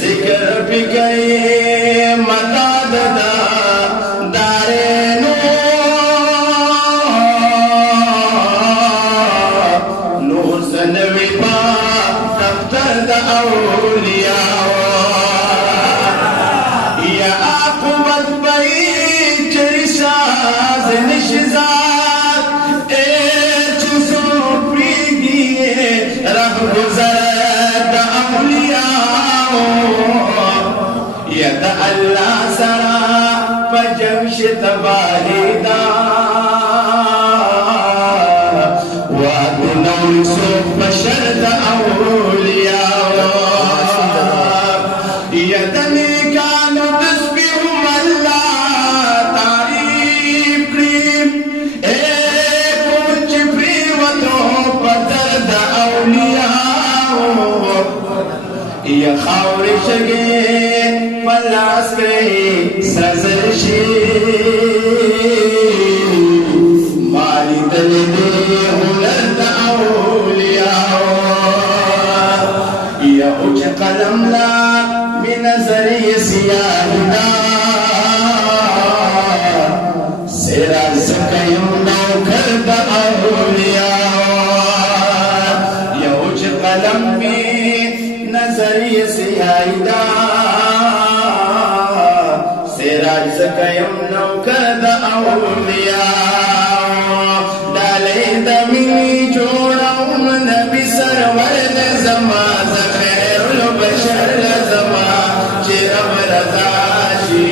ذکر پی گئی مدد دارینو نور سنوی پا دفتر دا اولیاء یا آقوت بئی چری ساز نشزاد اے چوسو پریگی رہ گزر دا اولیاء يد الله سرا فجمش تباهيدا وادنا يوسف بشرت أولياء يدني كانوا تسبهم الله تعريف قريب كنت بريوته بدرد أولياء يا خاور شقي پلاس کئی سرزر شی مالی دلی دی ہنر دا اولیاء یا اچ قلم لا من نظری سیاہ دا سیرا سکیم نوکر دا اولیاء یا اچ قلم من نظری سیاہ دا سکیم نوکر دا اولیاء ڈالے دمی جوڑاؤں نبی سرور لزما زخیر البشر لزما چی رب رضاشی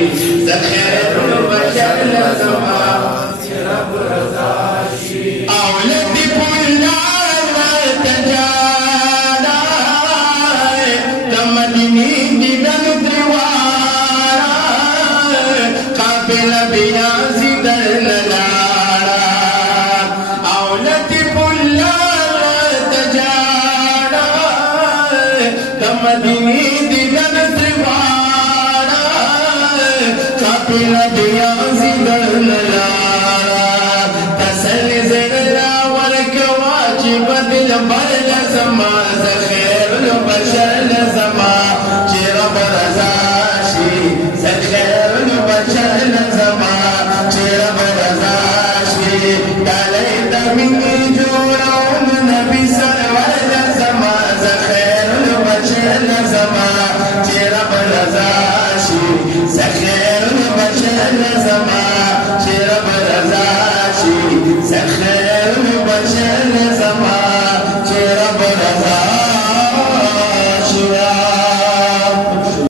زخیر البشر لزما چی رب رضاشی اولدی پولار تجانا تمدنی دیدن دروار بیازی در نلارا اولتی پولار تجارا تمدنی دیگر تروارا کپل بیازی در نلارا تسل زرلا ورکواچی بدل بر لزما زخیر البشر لزما چی رب رضاشی زخیر البشر لزما چی رب رضاشی ڈالے دمی جوڑاؤں نبی سرور لزما زخیر البشر لزما چی رب رضاشی زخیر البشر لزما چی رب رضاشی زخیر